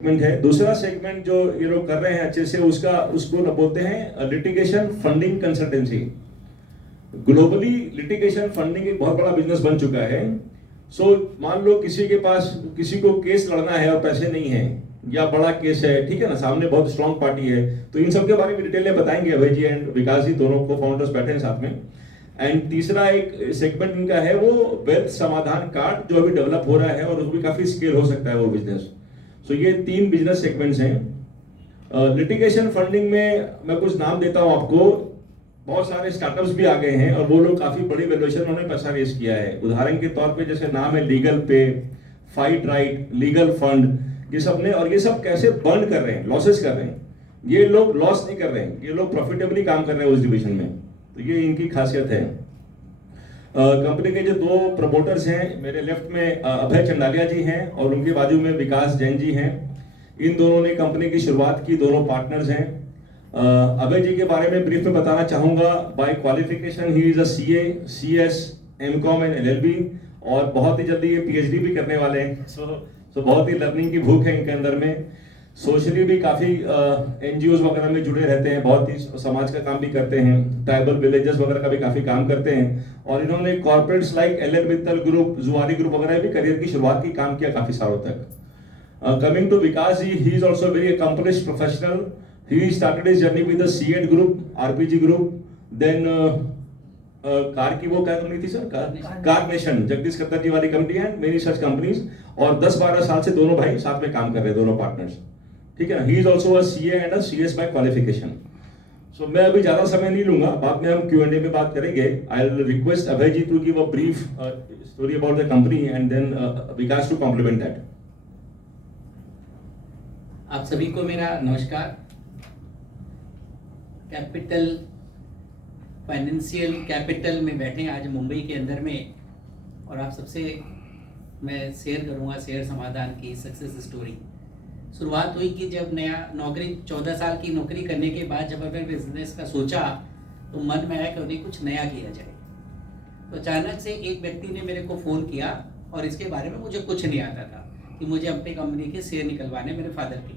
Segment है। दूसरा segment जो ये लोग कर रहे हैं अच्छे से, उसको बोलते हैं litigation funding consultancy. Globally litigation funding एक बहुत बड़ा बिजनेस बन चुका है। मान लो किसी के पास किसी को केस लड़ना है और पैसे नहीं है, या बड़ा केस है, ठीक है ना, सामने बहुत स्ट्रॉन्ग पार्टी है, तो इन सब के बारे में डिटेल में बताएंगे अभय जी एंड विकास जी, दोनों को फाउंडर्स बैठे हैं साथ में। एंड तीसरा एक सेगमेंट इनका है वो वेल्थ समाधान कार्ड, जो अभी डेवलप हो रहा है और उसमें काफी स्केल हो सकता है वो बिजनेस। ये 3 बिजनेस सेगमेंट्स हैं। लिटिगेशन फंडिंग में मैं कुछ नाम देता हूं आपको। बहुत सारे स्टार्टअप्स भी आ गए हैं और वो लोग काफी बड़ी वैल्यूएशन उन्होंने पैसा रेस किया है। उदाहरण के तौर पे जैसे नाम है लीगल पे, फाइट राइट, लीगल फंड, ये सब ने, और ये सब कैसे बर्न कर रहे हैं, लॉसेस कर रहे हैं। ये लोग लॉस नहीं कर रहे हैं, ये लोग प्रॉफिटेबली काम कर रहे हैं उस डिवीजन में। तो ये इनकी खासियत है। कंपनी के जो 2 प्रमोटर्स हैं, मेरे लेफ्ट में अभय चंडालिया जी हैं और उनके बाजू में विकास जैन जी हैं। इन दोनों ने कंपनी की शुरुआत की, दोनों पार्टनर्स हैं। अभय जी के बारे में ब्रीफ में बताना चाहूंगा। By qualification he is a CA, CS, MCom and LLB, और बहुत ही जल्दी ये पीएचडी भी करने वाले हैं। सो बहुत ही लर्निंग की भूख है इनके अंदर में। सोशली भी काफी एनजीओ वगैरह में जुड़े रहते हैं, बहुत ही समाज का काम भी करते हैं, ट्राइबल विलेजेस वगैरह का भी काफी काम करते हैं। और इन्होंने corporates like L Mittal group, जुआरी ग्रुप वगैरह भी करियर की शुरुआत की काम किया काफी सालों तक। Coming to Vikas ji, he is also very accomplished professional. He started his journey with the CEAT group, RPG group, then car की वो क्या कंपनी थी sir, Carnation, Jagdish Khattar ji वाली कंपनी है, मेनी सच कंपनीज। और 10-12 साल से दोनों भाई साथ में काम कर रहे हैं, दोनों पार्टनर्स, ठीक है ना। He is also a CA and a CS by qualification. मैं अभी ज्यादा समय नहीं लूंगा, बाद में हम Q&A में बात करेंगे। I will request Abhay ji to give a brief story about the company and then Vikas to compliment that. आप सभी को मेरा नमस्कार। कैपिटल, फाइनेंशियल कैपिटल में बैठे आज मुंबई के अंदर में, और आप सबसे मैं शेयर करूंगा शेयर समाधान की सक्सेस स्टोरी। शुरुआत हुई कि जब नया नौकरी, 14 साल की नौकरी करने के बाद जब मैं बिजनेस का सोचा, तो मन में आया कि उन्हें कुछ नया किया जाए। तो अचानक से एक व्यक्ति ने मेरे को फ़ोन किया, और इसके बारे में मुझे कुछ नहीं आता था, कि मुझे अपनी कंपनी के शेयर निकलवाने, मेरे फादर के।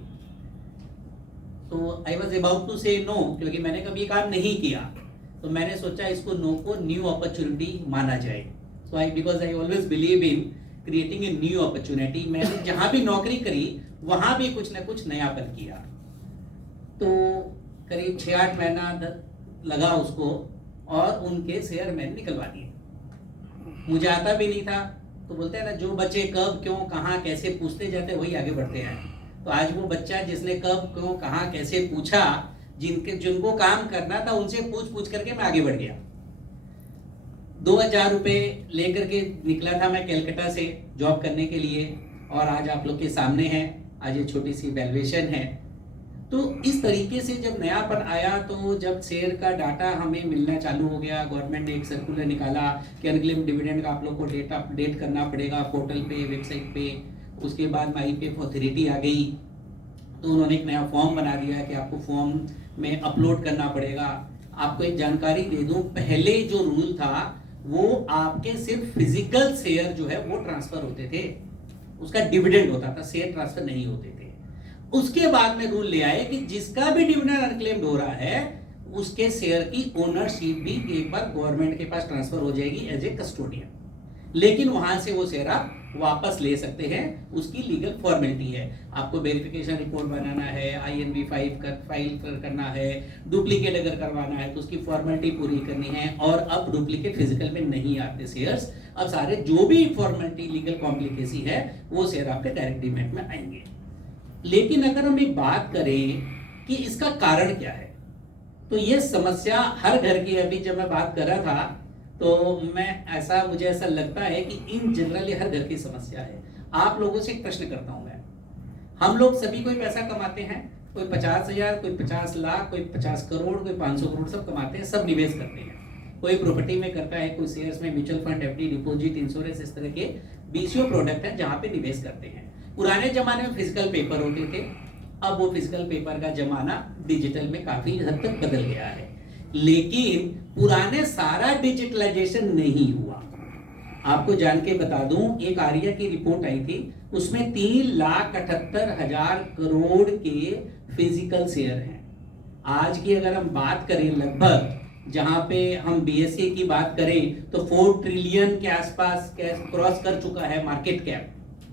तो आई वॉज अबाउट टू से नो, क्योंकि मैंने कभी ये काम नहीं किया। तो मैंने सोचा इसको नो को न्यू अपॉर्चुनिटी माना जाए। So because I always believe in creating a new opportunity. मैंने जहाँ भी नौकरी करी वहाँ भी कुछ ना कुछ नयापन किया। तो करीब 6-8 महीना लगा उसको, और उनके शेयर मैंने निकलवा दिए। मुझे आता भी नहीं था। तो बोलते हैं ना, जो बच्चे कब, क्यों, कहाँ, कैसे पूछते जाते वही आगे बढ़ते हैं। तो आज वो बच्चा जिसने कब, क्यों, कहाँ, कैसे पूछा, जिनको काम करना था उनसे पूछ करके मैं आगे बढ़ गया। 2000 रुपये लेकर के निकला था मैं कलकत्ता से जॉब करने के लिए, और आज आप लोग के सामने है। आज ये छोटी सी वैल्यूएशन है। तो इस तरीके से जब नयापन आया, तो जब शेयर का डाटा हमें मिलना चालू हो गया, गवर्नमेंट ने एक सर्कुलर निकाला कि अनक्लेम्ड डिविडेंड का आप लोग को डेटा अपडेट करना पड़ेगा पोर्टल पे, वेबसाइट पे। उसके बाद IPF अथॉरिटी आ गई, तो उन्होंने एक नया फॉर्म बना दिया कि आपको फॉर्म में अपलोड करना पड़ेगा। आपको एक जानकारी दे दूं, पहले जो रूल था वो आपके सिर्फ फिजिकल शेयर जो है वो ट्रांसफर होते थे, उसका डिविडेंड होता था, शेयर ट्रांसफर नहीं होते थे। उसके बाद में रूल ले आए कि जिसका भी डिविडेंड अनक्लेम्ड हो रहा है, उसके शेयर की ओनरशिप भी एक बार गवर्नमेंट के पास ट्रांसफर हो जाएगी एज ए कस्टोडियन। लेकिन वहां से वो शेयर आप वापस ले सकते हैं, उसकी लीगल फॉर्मेलिटी है। आपको वेरिफिकेशन रिपोर्ट बनाना है, INV फाइल करना है, डुप्लीकेट अगर करवाना है तो उसकी फॉर्मेलिटी पूरी करनी है। और अब डुप्लीकेट फिजिकल में नहीं आते शेयर्स, अब सारे जो भी फॉर्मेलिटी लीगल कॉम्प्लिकेसी है वो शेयर आपके डायरेक्ट डीमैट में आएंगे। लेकिन अगर हम एक बात करें कि इसका कारण क्या है, तो ये समस्या हर घर की, अभी जब मैं बात कर रहा था तो मुझे ऐसा लगता है कि इन जनरली हर घर की समस्या है। आप लोगों से एक प्रश्न करता हूं मैं, हम लोग सभी कोई पैसा कमाते हैं, कोई 50,000, कोई 50 लाख, कोई 50 करोड़, कोई 500 करोड़, सब कमाते हैं, सब निवेश करते हैं। कोई प्रॉपर्टी में करता है, कोई शेयर्स में, mutual fund, FD, deposit, insurance, इस तरह के BCO प्रोडक्ट है जहां पे निवेश करते हैं। पुराने जमाने में फिजिकल पेपर होते थे, अब वो फिजिकल पेपर का जमाना डिजिटल में काफी हद तक बदल गया है। लेकिन पुराने सारा डिजिटलाइजेशन नहीं हुआ। आपको जान के बता दूं, एक आर्या की रिपोर्ट आई थी, उसमें 3,78,000 करोड़ के फिजिकल शेयर हैं। आज की अगर हम बात करें, लगभग जहां पे हम बीएसए की बात करें तो 4 ट्रिलियन के आसपास क्रॉस कर चुका है मार्केट कैप,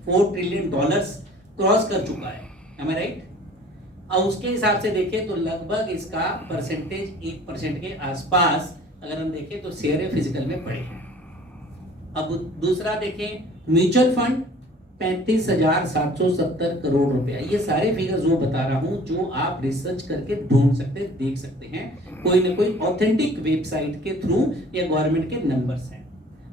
$4 ट्रिलियन क्रॉस कर चुका है, am I right? और उसके हिसाब से देखें तो लगभग इसका परसेंटेज 1% के आसपास अगर हम देखें तो शेयर फिजिकल में पड़े हैं। अब दूसरा देखें, म्यूचुअल फंड 35,770 करोड़ रुपया। ये सारे फिगर जो बता रहा हूं, जो आप रिसर्च करके ढूंढ सकते, देख सकते हैं, कोई ना कोई ऑथेंटिक वेबसाइट के थ्रू या गवर्नमेंट के नंबर्स हैं।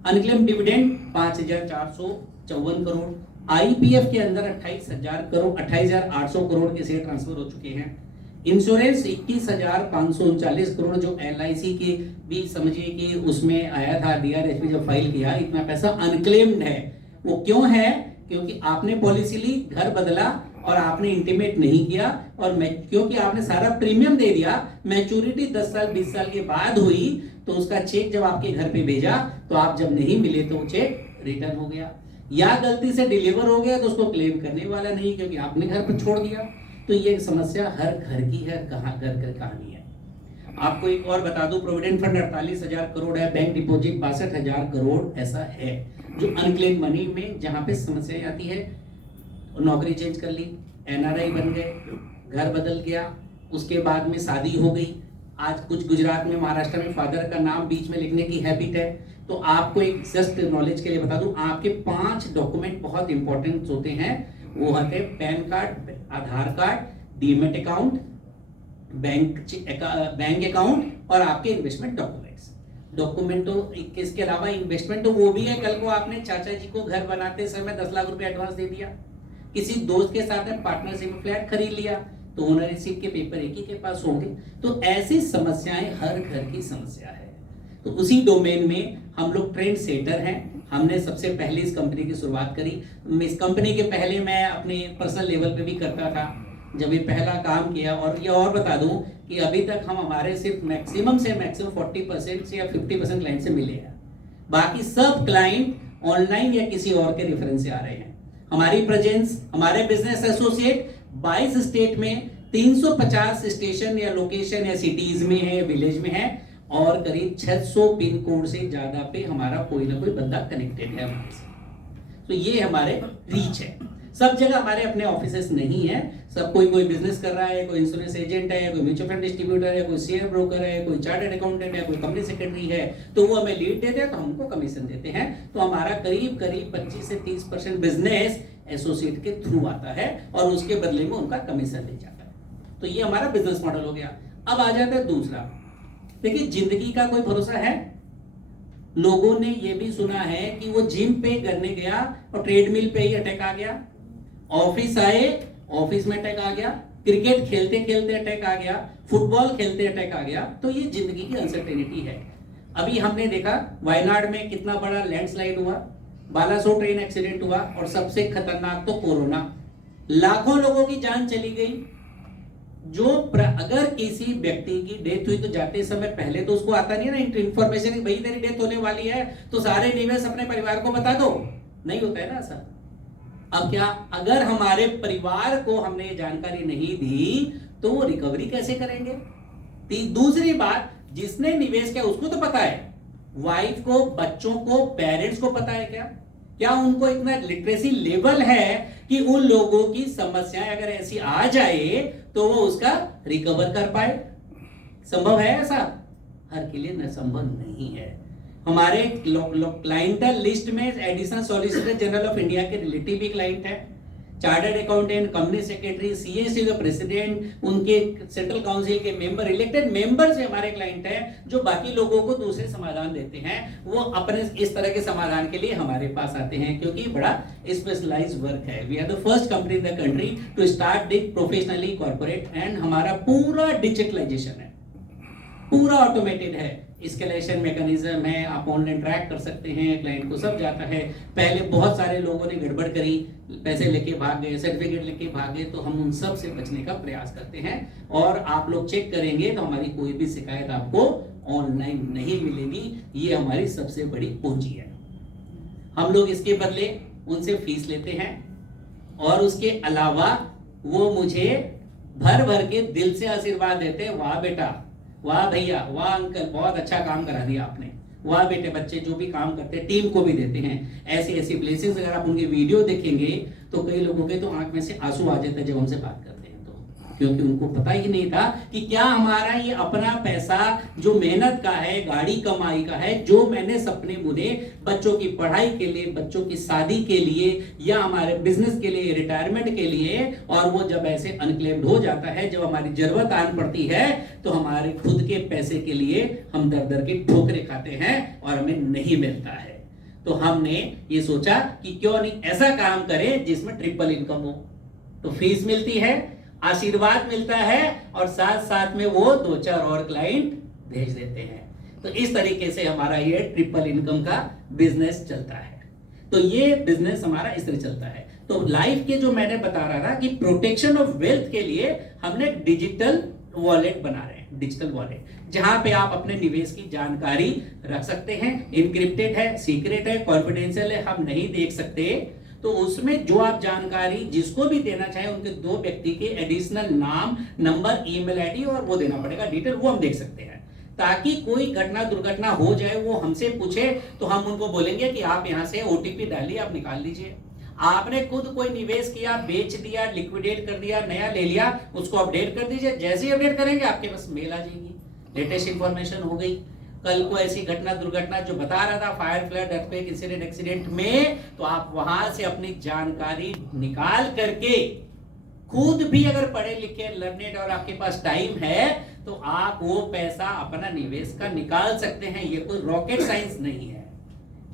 Unclaim dividend 5,454 crore. आईपीएफ के अंदर 28,800 करोड़ के शेयर ट्रांसफर हो चुके हैं। इंश्योरेंस 21,539 करोड़, जो एलआईसी के भी समझिए कि उसमें आया था, डीआरएच जब फाइल किया, इतना पैसा अनक्लेम्ड है। वो क्यों है? क्योंकि आपने पॉलिसी ली, घर बदला और आपने इंटीमेट नहीं किया, और क्योंकि आपने सारा प्रीमियम दे दिया, मैच्योरिटी 10 साल 20 साल के बाद हुई, तो उसका चेक जब आपके घर पे भेजा तो आप जब नहीं मिले तो वो चेक रिटर्न हो गया, या गलती से डिलीवर हो गया तो उसको क्लेम करने वाला नहीं, क्योंकि आपने घर पर छोड़ दिया। तो ये समस्या हर घर की है, घर घर कहानी है। आपको एक और बता दूं, प्रोविडेंट फंड 48,000 करोड़ है, बैंक डिपॉजिट 62,000 करोड़ ऐसा है जो अनक्लेम मनी में, जहां पे समस्या आती है। नौकरी चेंज कर ली, एनआरआई बन गए, घर बदल गया, उसके बाद में शादी हो गई। आज कुछ गुजरात में, महाराष्ट्र में फादर का नाम बीच में लिखने की हैबिट है। तो आपको एक जस्ट नॉलेज के लिए बता दूं, आपके 5 डॉक्यूमेंट बहुत इंपॉर्टेंट होते हैं। वो होते हैं PAN card, Aadhaar card, demat account, bank account और आपके इन्वेस्टमेंट डॉक्यूमेंट्स। डॉक्यूमेंट तो इसके अलावा इन्वेस्टमेंट तो वो भी है, कल को आपने चाचा जी को घर बनाते समय 10 लाख रुपए एडवांस दे दिया, किसी दोस्त के साथ में पार्टनरशिप में फ्लैट खरीद लिया, तो ओनरशिप के पेपर एक ही के पास होंगे। तो ऐसी समस्याएं हर घर की समस्या है। तो उसी डोमेन में हम लोग ट्रेंड सेटर हैं। हमने सबसे पहले इस कंपनी की शुरुआत करी। इस कंपनी के पहले मैं अपने पर्सनल लेवल पे भी करता था, जब ये पहला काम किया। और ये और बता दूं कि अभी तक हम हमारे सिर्फ मैक्सिमम 40% से या 50% क्लाइंट से मिले हैं। बाकी सब क्लाइंट ऑनलाइन या किसी और के रेफरेंस से आ रहे हैं। हमारी प्रेजेंस, हमारे बिजनेस एसोसिएट 22 स्टेट में 350 स्टेशन या लोकेशन या सिटीज में है, विलेज में है, और करीब 600 पिन कोड से ज्यादा पे हमारा कोई ना कोई बंदा कनेक्टेड है हमारे से। तो ये हमारे रीच है। सब जगह हमारे अपने ऑफिसेस नहीं है। सब कोई बिजनेस कर रहा है, कोई इंश्योरेंस एजेंट है, कोई म्यूचुअल फंड डिस्ट्रीब्यूटर है, कोई शेयर ब्रोकर है, कोई चार्टर्ड अकाउंटेंट है, कोई कंपनी सेक्रेटरी है, तो वो हमें लीड देते हैं तो हमको कमीशन देते हैं। तो हमारा करीब 25 से 30% बिजनेस एसोसिएट के थ्रू आता है और उसके बदले में उनका कमीशन ले जाता है। तो ये हमारा बिजनेस मॉडल हो गया। अब आ जाता है दूसरा। देखिए, जिंदगी का कोई भरोसा है? लोगों ने ये भी सुना है कि वो जिम पे करने गया और ट्रेडमिल पे ही अटैक आ गया, ऑफिस आए, ऑफिस में अटैक आ गया, क्रिकेट खेलते खेलते अटैक आ गया, फुटबॉल खेलते अटैक आ गया। तो ये जिंदगी की अनसर्टेनिटी है। अभी हमने देखा वायनाड में कितना बड़ा लैंडस्लाइड हुआ, बालासोर ट्रेन एक्सीडेंट हुआ, और सबसे खतरनाक तो कोरोना, लाखों लोगों की जान चली गई। अगर किसी व्यक्ति की डेथ हुई तो जाते समय पहले तो उसको आता नहीं है ना इंफॉर्मेशन कि भाई तेरी डेथ होने वाली है, तो सारे निवेश अपने परिवार को बता दो, नहीं होता है ना ऐसा। अब क्या, अगर हमारे परिवार को हमने ये जानकारी नहीं दी तो वो रिकवरी कैसे करेंगे? दूसरी बात, जिसने निवेश किया उसको तो पता है, वाइफ को, बच्चों को, पेरेंट्स को पता है क्या उनको इतना लिटरेसी लेवल है कि उन लोगों की समस्याएं अगर ऐसी आ जाए तो वो उसका रिकवर कर पाए? संभव है ऐसा? हर के लिए न संभव नहीं है। हमारे क्लाइंटल लिस्ट में additional solicitor general of India के रिलेटिव भी क्लाइंट है, chartered accountant, company secretary, CSC का प्रेसिडेंट, उनके सेंट्रल काउंसिल के मेंबर, इलेक्टेड मेंबर से हमारे क्लाइंट हैं, जो बाकी लोगों को दूसरे समाधान देते हैं। वो अपने इस तरह के समाधान के लिए हमारे पास आते हैं, क्योंकि बड़ा स्पेशलाइज्ड वर्क है। We are the first company in the country to start this professionally corporate, and हमारा पूरा डिजिटलाइजेशन है, पूरा ऑटोमेटेड है। स्केलेशन मैकेनिज्म है, आप ऑनलाइन ट्रैक कर सकते हैं, क्लाइंट को सब जाता है। पहले बहुत सारे लोगों ने गड़बड़ करी, पैसे लेके भाग गए, सर्टिफिकेट लेके भागे, तो हम उन सब से बचने का प्रयास करते हैं। और आप लोग चेक करेंगे तो हमारी कोई भी शिकायत आपको ऑनलाइन नहीं मिलेगी। ये हमारी सबसे बड़ी पूंजी है। हम लोग इसके बदले उनसे फीस लेते हैं और उसके अलावा वो मुझे भर भर के दिल से आशीर्वाद देते हैं, वाह बेटा, वाह भैया, वाह अंकल, बहुत अच्छा काम करा दिया आपने, वाह बेटे बच्चे, जो भी काम करते हैं टीम को भी देते हैं। ऐसी ऐसी ब्लेसिंग्स अगर आप उनकी वीडियो देखेंगे तो कई लोगों के तो आंख में से आंसू आ जाते हैं जब हमसे बात करते हैं, तो क्योंकि उनको पता ही नहीं था कि क्या हमारा ये अपना पैसा जो मेहनत का है, गाड़ी कमाई का है, जो मैंने सपने बुने बच्चों की पढ़ाई के लिए, बच्चों की शादी के लिए या हमारे बिजनेस के लिए, रिटायरमेंट के लिए, और वो जब ऐसे अनक्लेम्ड हो जाता है, जब हमारी जरूरत आन पड़ती है तो हमारे खुद के पैसे के लिए हम दर दर की ठोकरें खाते हैं और हमें नहीं मिलता है। तो हमने ये सोचा कि क्यों नहीं ऐसा काम करें जिसमें ट्रिपल इनकम हो। तो फीस मिलती है, आशीर्वाद मिलता है और साथ साथ में वो 2-4 और क्लाइंट भेज देते हैं। तो इस तरीके से हमारा ये ट्रिपल इनकम का बिजनेस चलता है। तो ये बिजनेस हमारा इस तरह चलता है। तो लाइफ के जो मैंने बता रहा था कि प्रोटेक्शन ऑफ वेल्थ के लिए हमने डिजिटल वॉलेट बना रहे हैं, डिजिटल वॉलेट, जहां पे आप अपने निवेश की जानकारी रख सकते हैं। इनक्रिप्टेड है, सीक्रेट है, कॉन्फिडेंशियल है, हम नहीं देख सकते। तो उसमें जो आप जानकारी जिसको भी देना चाहे उनके 2 व्यक्ति के एडिशनल नाम, नंबर, ईमेल आईडी और वो देना पड़ेगा डिटेल, वो हम देख सकते हैं, ताकि कोई घटना दुर्घटना हो जाए वो हमसे पूछे तो हम उनको बोलेंगे कि आप यहां से ओटीपी डालिए, आप निकाल लीजिए। आपने खुद कोई निवेश किया, बेच दिया, लिक्विडेट कर दिया, नया ले लिया, उसको अपडेट कर दीजिए। जैसे ही अपडेट करेंगे आपके पास मेल आ जाएगी, लेटेस्ट इंफॉर्मेशन हो गई। कल को ऐसी घटना दुर्घटना जो बता रहा था, fire, flood, earthquake, incident, accident में, तो आप वहां से अपनी जानकारी निकाल करके खुद भी अगर पढ़े लिखे, लर्नेड और आपके पास टाइम है तो आप वो पैसा अपना निवेश का निकाल सकते हैं। ये कोई रॉकेट साइंस नहीं है,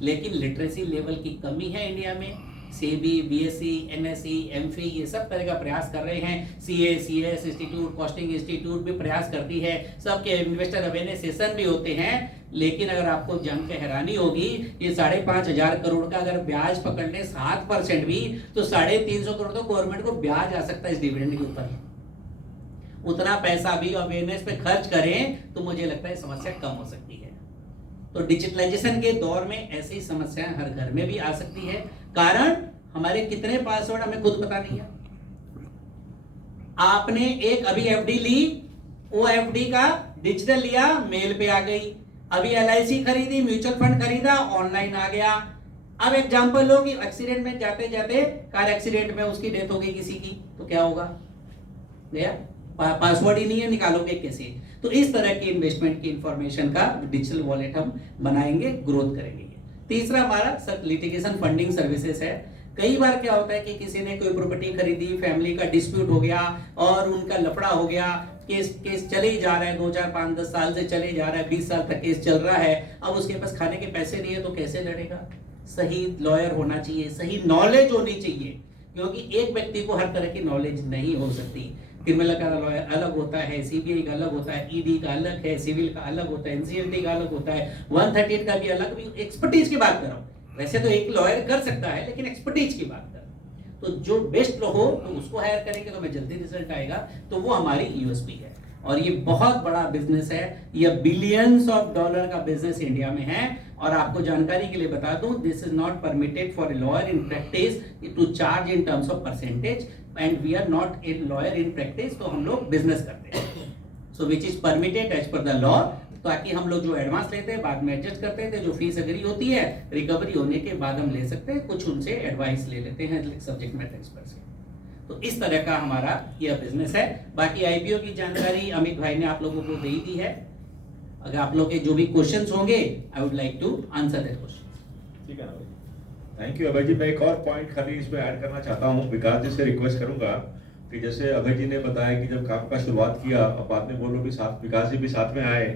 लेकिन लिटरेसी लेवल की कमी है इंडिया में। सेबी, बीएससी, एमएससी, एमफी ये सब तरह का प्रयास कर रहे हैं। CA, CS institute, costing institute भी प्रयास करती है, सबके इन्वेस्टर अवेयरनेस सेशन भी होते हैं। लेकिन अगर आपको जान के हैरानी होगी, ये 5,500 करोड़ का अगर ब्याज पकड़ ले 7% भी, तो 350 करोड़ तो गवर्नमेंट को ब्याज आ सकता है इस डिविडेंड के ऊपर। उतना पैसा भी अवेयरनेस पे खर्च करें तो मुझे लगता है समस्या कम हो सकती है। तो डिजिटलाइजेशन के दौर में ऐसी समस्याएं हर घर में भी आ सकती है। कारण हमारे कितने पासवर्ड हमें खुद पता नहीं है। आपने एक अभी एफडी ली, वो एफडी का डिजिटल लिया, मेल पे आ गई। अभी एलआईसी खरीदी, म्यूचुअल फंड खरीदा, ऑनलाइन आ गया। अब एग्जांपल लो कि एक्सीडेंट में जाते जाते कार एक्सीडेंट में उसकी डेथ हो गई किसी की, तो क्या होगा? गया, पासवर्ड ही नहीं है, निकालोगे कैसे? तो इस तरह की इन्वेस्टमेंट की इंफॉर्मेशन का डिजिटल वॉलेट हम बनाएंगे, ग्रोथ करेंगे। तीसरा हमारा लिटिगेशन फंडिंग सर्विसेज है। कई बार क्या होता है कि किसी ने कोई प्रॉपर्टी खरीदी, फैमिली का डिस्प्यूट हो गया और उनका लफड़ा हो गया, केस चले ही जा रहा है, 2, 4, 5, 10 साल से चले जा रहा है, 20 साल तक केस चल रहा है। अब उसके पास खाने के पैसे नहीं है तो कैसे लड़ेगा? सही लॉयर होना चाहिए, सही नॉलेज होनी चाहिए, क्योंकि एक व्यक्ति को हर तरह की नॉलेज नहीं हो सकती। क्रिमिनल का लॉयर अलग होता है, सीबीआई का अलग होता है, ईडी का अलग है, सिविल का अलग होता है, एनसीएलटी का अलग होता है, 138 का भी अलग। भी एक्सपर्टीज की बात कर रहा हूं। वैसे तो एक लॉयर कर सकता है, लेकिन एक्सपर्टीज की बात कर, तो जो बेस्ट हो तो उसको हायर करेंगे तो हमें जल्दी रिजल्ट आएगा। तो वो हमारी यूएसपी है और ये बहुत बड़ा बिजनेस है। ये बिलियंस ऑफ डॉलर का बिजनेस इंडिया में है। और आपको जानकारी के लिए बता दूं, this is not permitted for a lawyer in practice to charge in terms of percentage, and we are not a lawyer in practice. तो हम लोग बिजनेस करते हैं, so which is permitted as per the law, ताकि हम लोग जो advance लेते हैं बाद में एडजस्ट करते थे, जो फीस एग्री होती है रिकवरी होने के बाद हम ले सकते हैं, कुछ उनसे एडवाइस ले लेते हैं सब्जेक्ट मैटर एक्सपर्ट से। तो इस तरह का हमारा यह बिजनेस है। बाकी आईपीओ की जानकारी अमित भाई ने आप लोगों को दे दी है। अगर आप लोग के जो भी क्वेश्चंस होंगे, I would like to answer that question. ठीक है ना, थैंक यू अभय जी। मैं एक और पॉइंट खाली इसमें ऐड करना चाहता हूँ। विकास जी से रिक्वेस्ट करूंगा कि जैसे अभय जी ने बताया कि जब काम का शुरुआत किया, अब बाद में बोलो भी साथ विकास जी भी साथ में आए,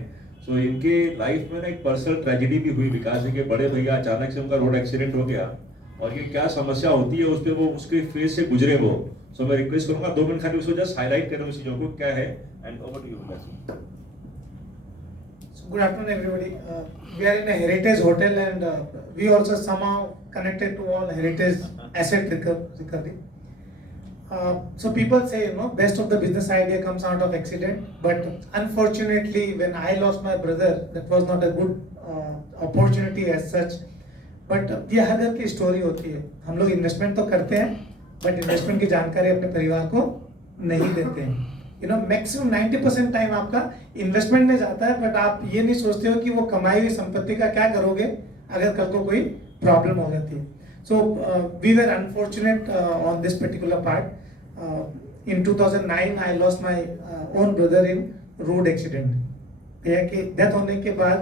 सो इनके लाइफ में ना एक पर्सनल ट्रेजेडी भी हुई। विकास जी के बड़े भैया अचानक से उनका रोड एक्सीडेंट हो गया और ये क्या समस्या होती है उस पर वो उसके फेस से गुजरे वो। सो मैं रिक्वेस्ट करूंगा 2 मिनट खाली उसको जस्ट हाईलाइट करें उस चीजों को क्या है। And over to you Vikas ji. Good afternoon, everybody. We are in a heritage hotel, and we also somehow connected to all heritage asset recovery. So people say, best of the business idea comes out of accident. But unfortunately, when I lost my brother, that was not a good opportunity as such. But ये हर घर की story होती है। हम लोग investment तो करते हैं बट इन्वेस्टमेंट की जानकारी अपने परिवार को नहीं देते हैं। यू नो मैक्सिमम 90% टाइम आपका इन्वेस्टमेंट में जाता है, बट आप ये नहीं सोचते हो कि वो कमाई हुई संपत्ति का क्या करोगे अगर कल को कोई प्रॉब्लम हो जाती है। So we were unfortunate on this particular part. In 2009 I lost my own brother in road accident. भैया की डेथ होने के बाद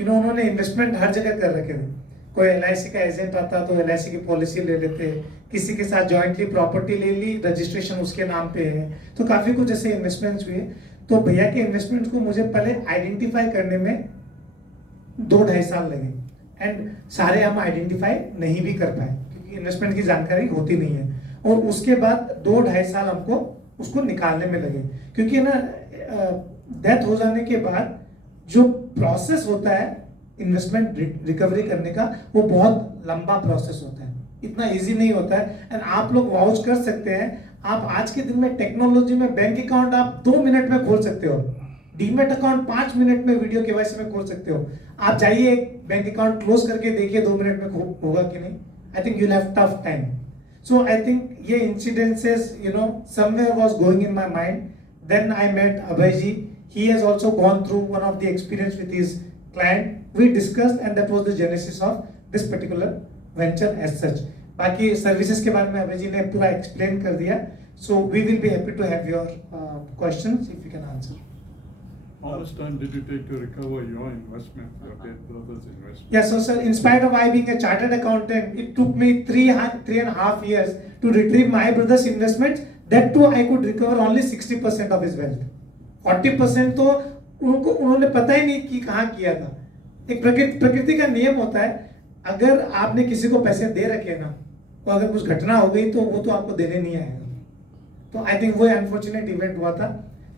यू नो उन्होंने इन्वेस्टमेंट हर जगह कर रखे थे। कोई LIC का एजेंट आता तो LIC की पॉलिसी ले लेते, किसी के साथ जॉइंटली प्रॉपर्टी ले ली, रजिस्ट्रेशन उसके नाम पे है, तो काफी कुछ ऐसे इन्वेस्टमेंट्स हुए। तो भैया के इन्वेस्टमेंट्स को मुझे पहले आइडेंटिफाई करने में 2-2.5 साल लगे एंड सारे हम आइडेंटिफाई नहीं भी कर पाए क्योंकि इन्वेस्टमेंट की जानकारी होती नहीं है। और उसके बाद 2-2.5 साल हमको उसको निकालने में लगे क्योंकि ना डेथ हो जाने के बाद जो प्रोसेस होता है इन्वेस्टमेंट रिकवरी करने का वो बहुत लंबा प्रोसेस होता है, इतना इजी नहीं होता है। एंड आप लोग वाउच कर सकते हैं, आप आज के दिन में टेक्नोलॉजी में बैंक अकाउंट आप 2 मिनट में खोल सकते हो, डीमेट अकाउंट 5 मिनट में वीडियो केवाईसी में खोल सकते हो। आप जाइए एक बैंक अकाउंट क्लोज करके देखिए 2 मिनट में होगा कि नहीं। I think you'll have tough time. So I think ये incidences, you know, somewhere was going in my mind. Then I met Abhay ji. He has also gone through one of the experience with his client. We discussed and that was the genesis of this particular venture as such. बाकी services के बारे में अभय जी ने पूरा explain कर दिया. So we will be happy to have your questions if you can answer. How much time did you take to recover your investment, your dead brother's investment? Yes, so sir, in spite of I being a chartered accountant, it took me 3.5 years to retrieve my brother's investments. That too, I could recover only 60% of his wealth. 40% तो उन्होंने पता ही नहीं कि कहाँ किया था। एक प्रकृति का नियम होता है, अगर आपने किसी को पैसे दे रखे ना, तो अगर कुछ घटना हो गई तो वो तो आपको देने नहीं आएगा। तो आई थिंक वो अनफॉर्चुनेट इवेंट हुआ था।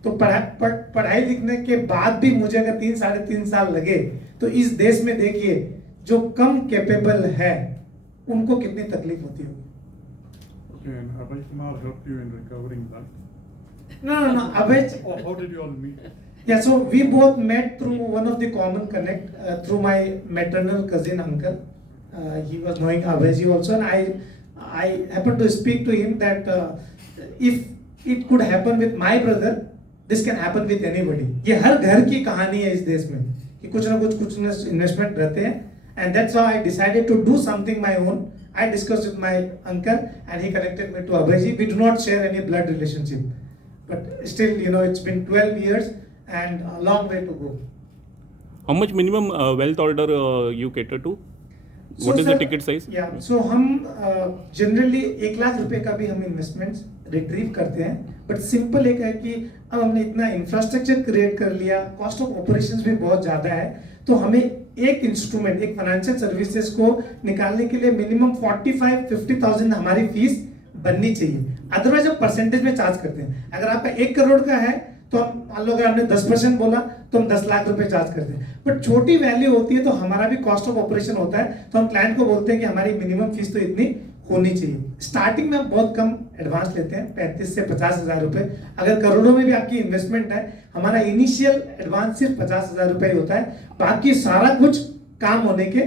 तो पढ़ाई लिखने के बाद भी मुझे अगर 3-3.5 साल लगे तो इस देश में देखिए जो कम कैपेबल है उनको कितनी तकलीफ होती होगी। Okay, and Abhay Kumar helped you in recovering that? No, Abhay. How did you all meet? Yeah, so we both met through one of the common connect through my maternal cousin uncle. He was knowing Abhay ji also, and I happened to speak to him that if it could happen with my brother, this can happen with anybody. ये हर घर की कहानी है इस देश में कि कुछ ना कुछ इन्वेस्टमेंट रहते हैं, and that's how I decided to do something my own. I discussed with my uncle and he connected me to Abhay ji. We do not share any blood relationship, but still, you know, it's been 12 years and a long way to go. How much minimum wealth order you cater to? What is the ticket size? Yeah, so हम generally 1 lakh रुपए का भी हम investments retrieve करते हैं, but simple एक है कि अब हमने इतना इंफ्रास्ट्रक्चर क्रिएट कर लिया, कॉस्ट ऑफ ऑपरेशंस भी बहुत ज़्यादा है, तो हमें एक इंस्ट्रूमेंट, एक फाइनेंशियल सर्विसेज को निकालने के लिए मिनिमम 45-50,000 हमारी फीस बननी चाहिए। अदरवाइज हम परसेंटेज में चार्ज करते हैं। अगर आपका 1 करोड़ का है तो हम मान लो अगर आपने 10% बोला तो हम 10 लाख रुपए चार्ज करते हैं, बट छोटी वैल्यू होती है तो हमारा भी कॉस्ट ऑफ ऑपरेशन होता है, तो हम क्लाइंट को बोलते हैं कि हमारी मिनिमम फीस तो इतनी होनी चाहिए। स्टार्टिंग में हम बहुत कम एडवांस लेते हैं, 35 से 50,000 रुपए। अगर करोड़ों में भी आपकी इन्वेस्टमेंट है, हमारा इनिशियल एडवांस सिर्फ 50,000 रुपए ही होता है, बाकी सारा कुछ काम होने के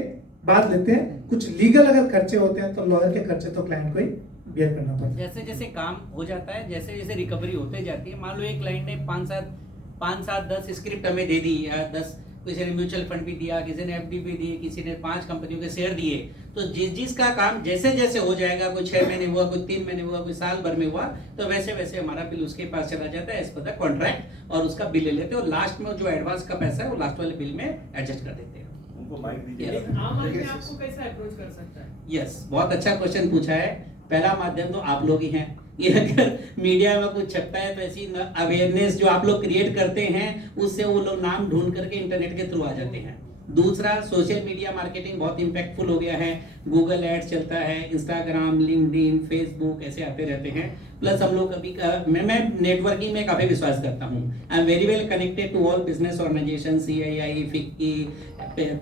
बाद लेते हैं। कुछ लीगल अगर खर्चे होते हैं तो लॉयर के खर्चे तो क्लाइंट को ही बियर करना पड़ता है। जैसे जैसे काम हो जाता है, जैसे जैसे रिकवरी होते जाती है, मान लो एक क्लाइंट ने 5-7-10 स्क्रिप्ट हमें दे दी, या 10 किसी ने म्यूचुअल फंड भी दिया, किसी ने FD भी दी, किसी ने 5 कंपनियों के शेयर दिए, तो जिसका काम जैसे जैसे हो जाएगा, कोई 6 महीने हुआ, कोई 3 महीने हुआ, कोई साल भर में हुआ, तो वैसे वैसे हमारा बिल उसके पास चला जाता है एज पर द कॉन्ट्रैक्ट, और उसका बिल ले लेते हैं, और लास्ट में जो एडवांस का पैसा है वो लास्ट वाले बिल में एडजस्ट कर देते हैं। उनको माइक दीजिए। Yes. आम आदमी आपको कैसे अप्रोच कर सकता है? यस, बहुत अच्छा क्वेश्चन पूछा है। पहला माध्यम तो आप लोग ही हैं। ये अगर मीडिया में कुछ छपता है तो ऐसी अवेयरनेस जो आप लोग क्रिएट करते हैं उससे वो लोग नाम ढूंढ करके इंटरनेट के थ्रू आ जाते हैं। दूसरा, सोशल मीडिया मार्केटिंग बहुत इम्पैक्टफुल हो गया है, गूगल एड्स चलता है, इंस्टाग्राम, लिंक्डइन, फेसबुक ऐसे आते रहते हैं। प्लस हम लोग कभी मैं नेटवर्किंग में काफ़ी विश्वास करता हूँ। I am very well connected to all business organisation, CII, FICCI,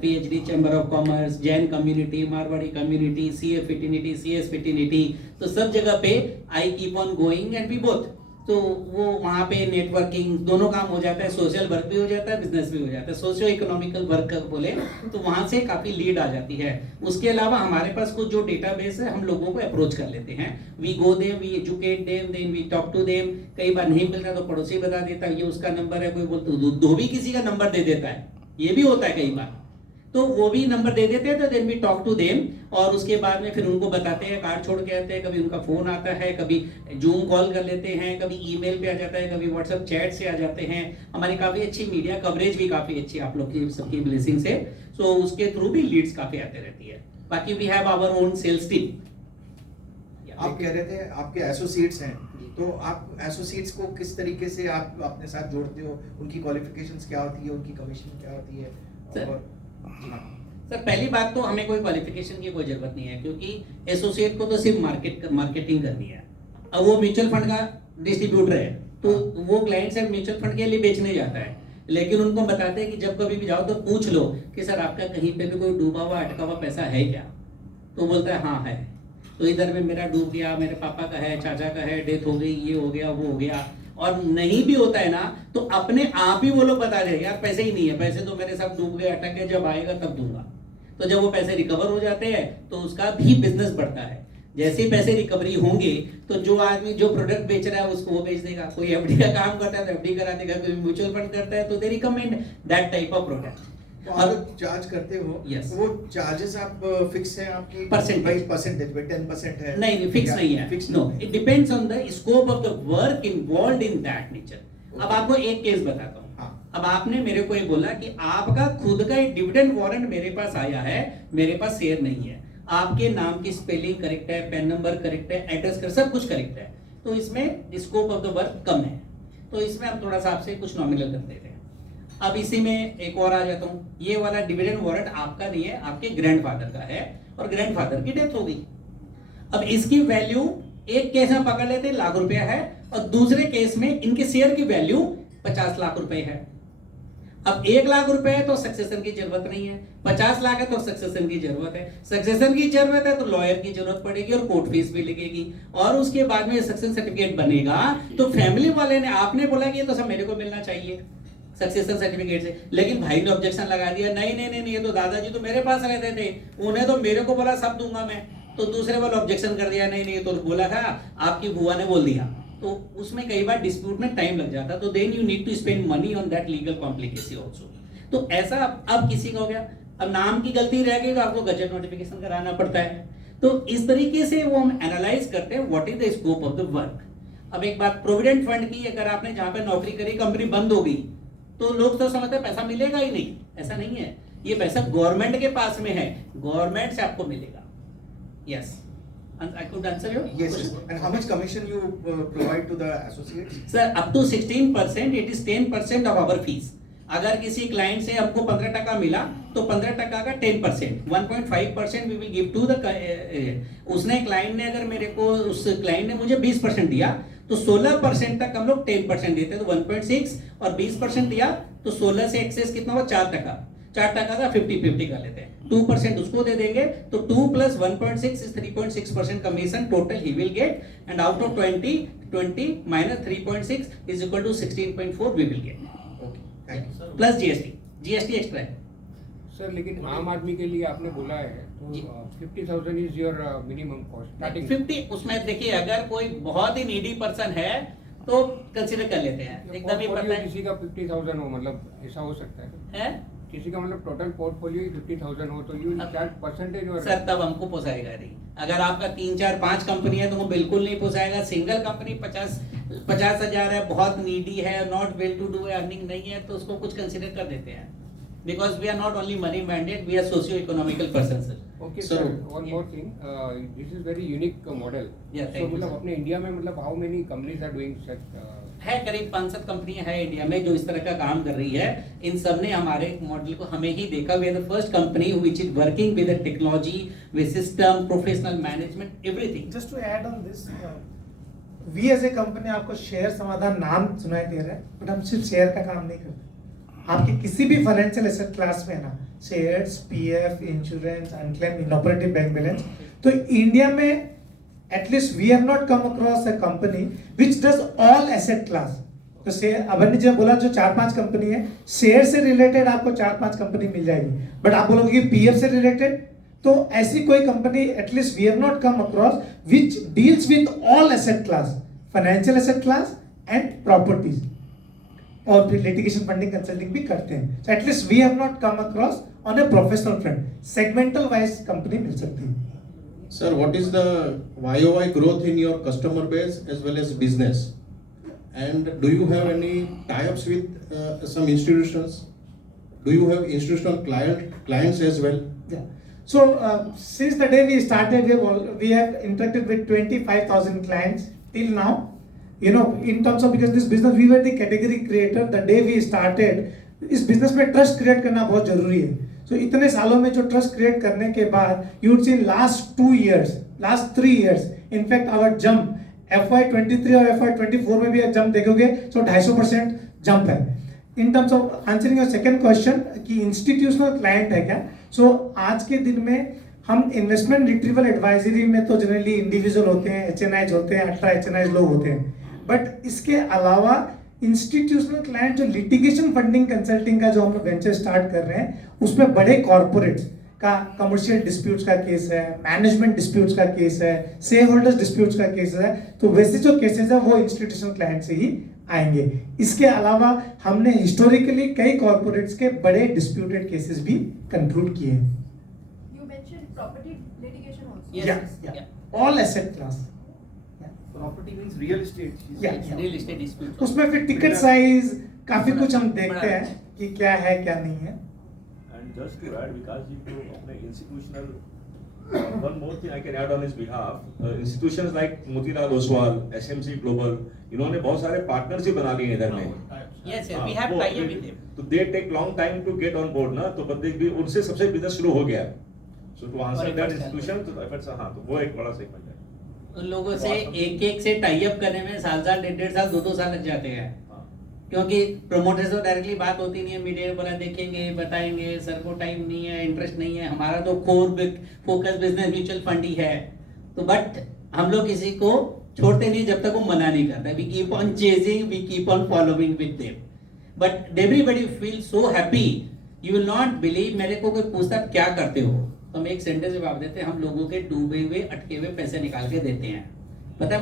PhD, chamber of commerce, Jain community, Marwari community, CA fraternity, CS fraternity, तो सब जगह पे I keep on going and we both तो वो वहाँ पे नेटवर्किंग दोनों काम हो जाता है, सोशल वर्क भी हो जाता है, बिजनेस भी हो जाता है, सोशियो इकोनॉमिकल वर्क बोले तो वहाँ से काफ़ी लीड आ जाती है। उसके अलावा हमारे पास कुछ जो डेटाबेस है हम लोगों को अप्रोच कर लेते हैं, we go them, we educate them, then we talk to them. कई बार नहीं मिलता तो पड़ोसी बता देता है ये उसका नंबर है, कोई बोलता धोबी किसी का नंबर दे देता है, ये भी होता है कई बार, तो वो भी नंबर दे देते हैं, तो then we talk to them और उसके बाद में फिर उनको बताते हैं, कार्ड छोड़ के आते हैं, कभी उनका फोन आता है, कभी जूम कॉल कर लेते हैं, कभी ईमेल पे आ जाता है, कभी व्हाट्सएप चैट से आ जाते हैं। हमारी काफ़ी अच्छी मीडिया कवरेज भी काफ़ी अच्छी आप लोग की सबकी ब्लेसिंग से, सो उसके थ्रू भी लीड्स काफ़ी आते रहती है। बाकी we have our own sales team. आप कह रहे थे आपके एसोसिएट्स हैं, तो आप एसोसिएट्स को किस तरीके से आप अपने साथ जोड़ते हो, उनकी क्वालिफिकेशंस क्या होती है, उनकी कमीशन क्या होती है? सर, और हाँ, सर पहली बात तो हमें कोई क्वालिफिकेशन की कोई जरूरत नहीं है, क्योंकि एसोसिएट को तो सिर्फ मार्केटिंग करनी है। अब वो म्यूचुअल फंड का डिस्ट्रीब्यूटर है तो वो क्लाइंट से म्यूचुअल फंड के लिए बेचने जाता है, लेकिन उनको बताते हैं कि जब कभी भी जाओ तो पूछ लो कि सर आपका कहीं पे भी कोई डूबा हुआ अटका हुआ पैसा है क्या, तो बोलता है हाँ है, तो इधर में मेरा डूब गया, मेरे पापा का है, चाचा का है, डेथ हो गई, ये हो गया, वो हो गया। और नहीं भी होता है ना तो अपने आप ही वो लोग बता दे यार पैसे ही नहीं है, पैसे तो मेरे साथ डूब गए, अटक गए, जब आएगा तब दूंगा। तो जब वो पैसे रिकवर हो जाते हैं तो उसका भी बिजनेस बढ़ता है। जैसे ही पैसे रिकवरी होंगे तो जो आदमी जो प्रोडक्ट बेच रहा है उसको वो बेच देगा, कोई एफडी का काम करता है तो एफडी करा देगा, कोई म्यूचुअल फंड करता है तो they recommend that type of product. तो आप चार्ज करते हो, Yes. वो चार्जेस आप फिक्स है आपकी परसेंटेज पे 10% है? नहीं फिक्स नहीं है, fix no, it depends on the scope of the work involved in that nature. अब आपको एक केस बताता हूँ। हाँ। अब आपने मेरे को ये बोला कि आपका खुद का एक डिविडेंड वारंट मेरे पास आया है, मेरे पास शेयर नहीं है, आपके नाम की स्पेलिंग करेक्ट है, पेन नंबर करेक्ट है, एड्रेस करेक्ट, सब कुछ करेक्ट है, तो इसमें स्कोप ऑफ द वर्क कम है, तो इसमें हम थोड़ा सा आपसे कुछ नॉमिनल कर देते हैं। अब इसी में एक और आ जाता हूँ, ये वाला डिविडेंड वारंट आपका नहीं है, आपके ग्रैंडफादर का है और ग्रैंडफादर की डेथ हो गई। अब इसकी वैल्यू एक केस में पकड़ लेते हैं लाख रुपया है और दूसरे केस में इनके शेयर की वैल्यू 50 लाख रुपए है। अब 1 लाख रुपए है तो सक्सेशन की जरूरत नहीं है, 50 लाख है तो सक्सेशन की जरूरत है, सक्सेशन की जरूरत है तो लॉयर की जरूरत पड़ेगी और कोर्ट फीस भी लगेगी, और उसके बाद में सक्सेशन सर्टिफिकेट बनेगा तो फैमिली वाले ने आपने बोला कि ये तो सब मेरे को मिलना चाहिए सक्सेशन सर्टिफिकेट से, लेकिन भाई ने ऑब्जेक्शन लगा दिया, नहीं नहीं नहीं, ये तो दादाजी तो मेरे पास रहते थे, उन्हें तो मेरे को बोला सब दूंगा मैं, तो दूसरे वाले ऑब्जेक्शन कर दिया, नहीं नहीं तो बोला था आपकी बुआ ने बोल दिया, तो उसमें कई बार डिस्प्यूट में टाइम लग जाता, तो then you need to spend money on that legal complicacy also. तो ऐसा अब किसी का हो गया, अब नाम की गलती रह गई तो आपको गजट नोटिफिकेशन कराना पड़ता है। तो इस तरीके से वो हम एनालाइज करते हैं what is the scope of the work. अब एक बात प्रोविडेंट फंड की, अगर आपने जहां पे नौकरी करी कंपनी बंद हो गई तो लोग तो समझते हैं पैसा मिलेगा ही नहीं, ऐसा नहीं है, ये पैसा गवर्नमेंट के पास में है, गवर्नमेंट से आपको मिलेगा। Yes, I could answer your Yes, question. and how much commission you provide to the associates? Sir, up to 16%, it is 10% of our fees. अगर किसी क्लाइंट से हमको 15% मिला तो 15% का 10%, 1.5% we will give to the उसने क्लाइंट ने अगर मेरे को उस क्लाइंट ने मुझे 20% दिया तो 16% तक हम लोग 10% देते हैं, तो 1.6 और 20% दिया तो 16 से एक्सेस कितना हुआ 4% का 50-50 कर लेते हैं, 2% उसको दे देंगे तो 2 plus 1.6 is 3.6% commission total he will get, and out of 20 minus 3.6 is equal to 16.4 we will get, Okay, thank you. Plus GST extra है। सर लेकिन आम आदमी के लिए आपने बोला है जी। तो 50,000 is your minimum cost starting 50 उसमें देखिए अगर कोई बहुत ही नीडी पर्सन है तो कंसीडर कर लेते हैं, एकदम ही पता है किसी का 50,000 हो, मतलब ऐसा हो सकता है किसी का मतलब टोटल पोर्टफोलियो 50,000 हो तो यू चार्ज परसेंटेज और सर तब हमको पोसाएगा नहीं। अगर आपका 3 4 5 कंपनी है तो वो बिल्कुल नहीं पोसाएगा। सिंगल कंपनी 50,000 है, बहुत नीडी है, not well to do earning नहीं है, तो उसको कुछ कंसीडर कर देते हैं, because we are not only money mandate, we are socio economical person sir. Okay sir, one more thing, this is very unique model. Yeah, thank you, मतलब sir. अपने इंडिया में मतलब how many companies are doing such? है करीब 5-7 कंपनियां हैं India में जो इस तरह का काम कर रही है। इन सब ने हमारे मॉडल को हमें ही देखा। We are the first company which is working with the technology, with system, professional management, everything. Just to add on this, we as a company आपको शेयर समाधान नाम सुनाई दे रहा है, बट हम सिर्फ शेयर का काम नहीं करते। आपके किसी भी फाइनेंशियल एसेट क्लास में ना, shares, PF, insurance, unclaim, inoperative bank balance, तो इंडिया में at least we have not come across a company which does all asset class. तो शेयर अभन जी ने बोला जो 4-5 कंपनी है शेयर से रिलेटेड आपको 4-5 कंपनी मिल जाएगी, बट आप बोलोगे कि पीएफ से रिलेटेड, तो ऐसी कोई company at least we have not come across which deals with all asset class, financial asset class and properties, और फिर लिटिगेशन फंडिंग कंसल्टिंग भी करते हैं. So at least we have not come across on a professional front. Segmental wise company मिल सकती है. Sir, what is the YOY growth in your customer base as well as business? And do you have any tie-ups with some institutions? Do you have institutional clients as well? Yeah. So since the day we started, we have interacted with 25,000 clients till now. You know, in terms of, because this business we were the category creator the day we started. इस business में trust create करना बहुत जरूरी है. सो इतने सालों में जो ट्रस्ट क्रिएट करने के बाद you would see last 2 years, last 3 years, in fact our jump FY23 और FY24 में भी आप जंप देखोगे तो 250% जंप है. इन terms of answering your second question कि इंस्टीट्यूशनल क्लाइंट है क्या, सो आज के दिन में हम इन्वेस्टमेंट रिट्रीवल एडवाइजरी में तो जनरली इंडिविजुअल होते हैं, HNIs होते हैं, अल्ट्रा HNIs लोग होते हैं, बट इसके अलावा इंस्टीट्यूशनल क्लाइंट जो लिटिगेशन फंडिंग कंसल्टिंग का जो हम वेंचर स्टार्ट कर रहे हैं उसमें बड़े कॉर्पोरेट्स का कमर्शियल डिस्प्यूट्स का केस है, मैनेजमेंट डिस्प्यूट्स का केस है, शेयर होल्डर्स डिस्प्यूट्स का केस है, तो वैसे जो केसेस है वो इंस्टीट्यूशनल क्लाइंट से ही आएंगे. इसके अलावा हमने हिस्टोरिकली कई कॉर्पोरेट्स के बड़े डिस्प्यूटेड केसेस भी कंक्लूड किए हैं. You mentioned property litigation also. Yes, Yeah. yeah. All asset class. Property means real estate. Yeah. Real estate dispute. उसमें फिर टिकट साइज काफी कुछ हम देखते हैं कि क्या है क्या नहीं है. And just to add, Vikas ji, to अपने institutional, one more thing I can add on his behalf, institutions like Motilal Oswal, SMC Global, इन्होंने बहुत सारे partners ही बना लिए हैं इधर में. Yes, yes, we have tie-up with them. तो they take long time to get on board ना, तो बंदे भी उनसे सबसे बिजनेस शुरू हो गया. So to answer और that efforts institution, तो efforts हाँ, तो वो एक बड़ा सेगमेंट है. उन लोगों से एक से टाई अप करने में साल 1.5 साल 2 साल लग जाते हैं, क्योंकि प्रोमोटर से डायरेक्टली बात होती नहीं है. मीडिया बोला देखेंगे बताएंगे, सर को टाइम नहीं है, इंटरेस्ट नहीं है, हमारा तो core focus business mutual fund ही है. तो बट हम लोग किसी को छोड़ते नहीं जब तक वो मना नहीं करता. We keep on chasing, we keep on following with them, but everybody feel so happy. You will not believe, मेरे को कोई पूछता क्या करते हो तो हम एक सेंटेंस जवाब देते हैं, हम लोगों के डूबे हुए अटके हुए पैसे निकाल के देते हैं.